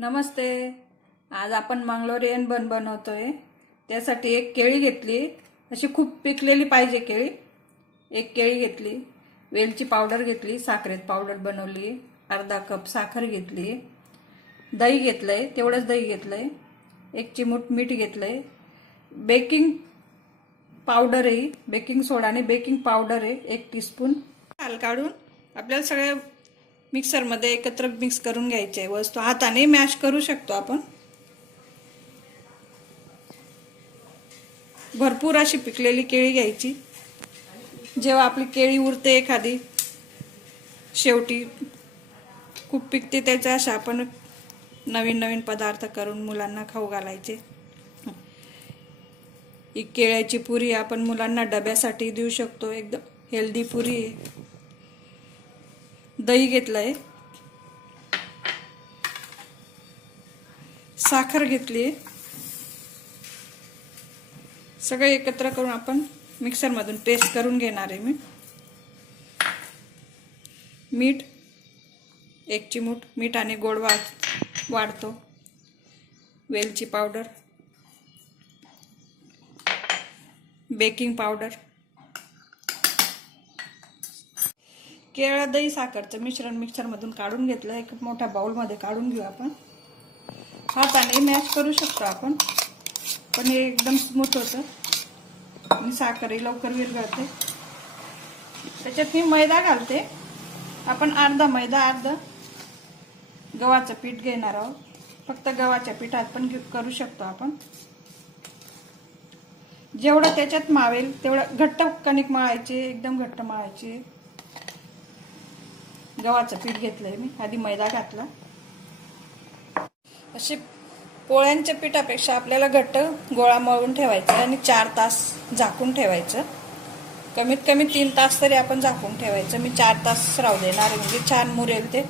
नमस्ते। आज आपण मंगलोरियन बन बनवतोय। त्यासाठी एक केळी घेतली, अशी खूप पिकलेली पाहिजे केळी। एक केळी घेतली, वेलची पावडर घेतली, साखरेत पावडर बनवली, अर्धा कप साखर घेतली, दही घेतलंय, तेवढंच दही घेतलंय, एक चिमूट मीठ घेतलंय, बेकिंग पावडर आहे, बेकिंग सोडा आणि बेकिंग पावडर आहे 1 टीस्पून। साल काढून आपल्याला सगळ्या मिक्सर मध्ये एकत्र मिक्स करून घ्यायचे वस्तू। हाताने मॅश करू शकतो आपण। भरपूर अशी पिकलेली केळी घ्यायची। जेव्हा आपली केळी उरते एखादी शेवटी खूप पिकते, त्याचा अशा आपण नवीन नवीन पदार्थ करून मुलांना खाऊ घालायचे। ही केळ्याची पुरी आपण मुलांना डब्यासाठी देऊ शकतो, एकदम हेल्दी पुरी आहे। दही घेतलंय, साखर घेतली, सगळं एकत्र करून आपण मिक्सर मधून पेस्ट करून घेणार आहे मी। मीठ 1 चिमूट, मीठाने गोड वाढतो। वेलची पावडर, बेकिंग पावडर, केळं, दही, साखरचं मिश्रण मिक्सर मधून काढून घेतलं। एक मोठ्या बाउल मध्ये काढून घेऊ आपण। हाताने मॅश करू शकतो आपण, पण हे एकदम स्मूथ होतं आणि साखरही लवकर विरघळते। त्याच्यात मी मैदा घालते। आपण अर्धा मैदा अर्धा गव्हाचं पीठ घेणार आहोत। फक्त गव्हाच्या पिठात पण करू शकतो आपण। जेवढं त्याच्यात मावेल तेवढं घट्ट कणिक मळायचे, एकदम घट्ट मळायचे। गव्हाचं पीठ घेतलंय मी, आधी मैदा घातला। अशी पोळ्यांच्या पिठापेक्षा आपल्याला घट्ट गोळा मळून ठेवायचा आणि 4 तास झाकून ठेवायचं। कमीत कमी 3 तास तरी आपण झाकून ठेवायचं। मी 4 तास राहू देणार, म्हणजे छान मुरेल ते।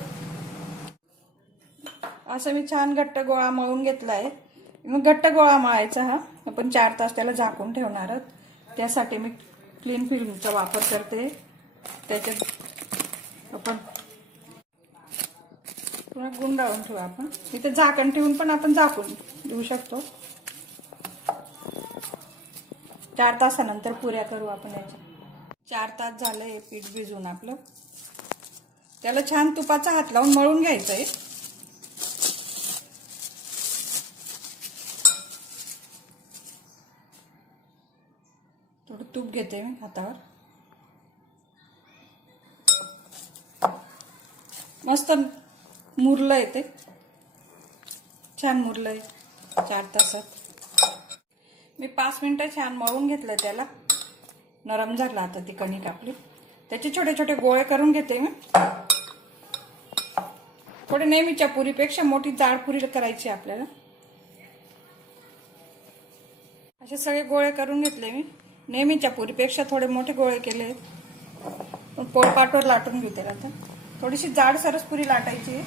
असं मी छान घट्ट गोळा मळून घेतलाय। मग घट्ट गोळा मळायचा हा, आपण 4 तास त्याला झाकून ठेवणार आहोत। त्यासाठी मी क्लीन फिल्मचा वापर करते। त्याच्यात आपण पुन्हा गुंडाळून ठेवू आपण। इथे झाकण ठेवून पण आपण झाकून देऊ शकतो। 4 तासानंतर पुऱ्या करू आपण याच्या। 4 तास झालं हे पीठ भिजून आपलं। त्याला छान तुपाचा हात लावून मळून घ्यायचंय। थोडं तूप घेते मी हातावर। मस्त मुरलंय ते, छान मुरलंय 4 तासात। मी 5 मिनिटं छान मळून घेतलं त्याला, नरम झाला आता ती कणिक आपली। त्याचे छोटे छोटे गोळे करून घेते मी। थोडे नेहमीच्या पुरीपेक्षा मोठी जाड पुरी करायची आपल्याला। असे सगळे गोळे करून घेतले मी। नेहमीच्या पुरीपेक्षा थोडे मोठे गोळे केले। पोळपाटवर लाटून घेऊ त्याला। आता थोडीशी जाड सरस पुरी लाटायची।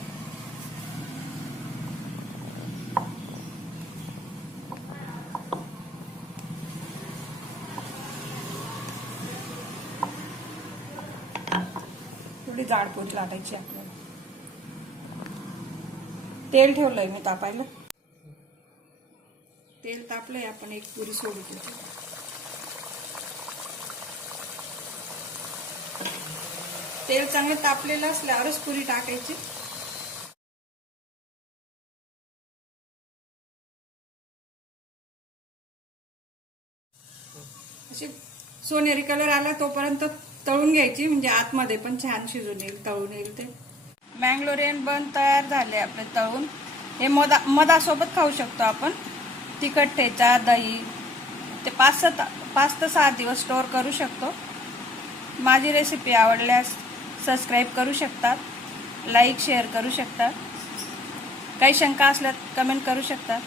थोडी जाड पुरी लाटायची आपल्याला। तेल ठेवलंय मी तापायला। तेल तापलंय, आपण एक पुरी सोडू देतो। तेल चांगलं तापलेलं असल्यावरच पुरी टाकायची। अशी सोनेरी कलर आला तोपर्यंत तळून घ्यायची, म्हणजे आतमध्ये पण छान शिजून येईल, तळून येईल ते। मंगलोरियन बन तयार झाले आपले तळून। हे मधासोबत खाऊ शकतो आपण। तिखट ठेचा, दही, ते 5 ते 6 दिवस स्टोअर करू शकतो। माझी रेसिपी आवडल्यास सबस्क्राईब करू शकतात, लाईक शेअर करू शकतात। काही शंका असल्यास कमेंट करू शकतात।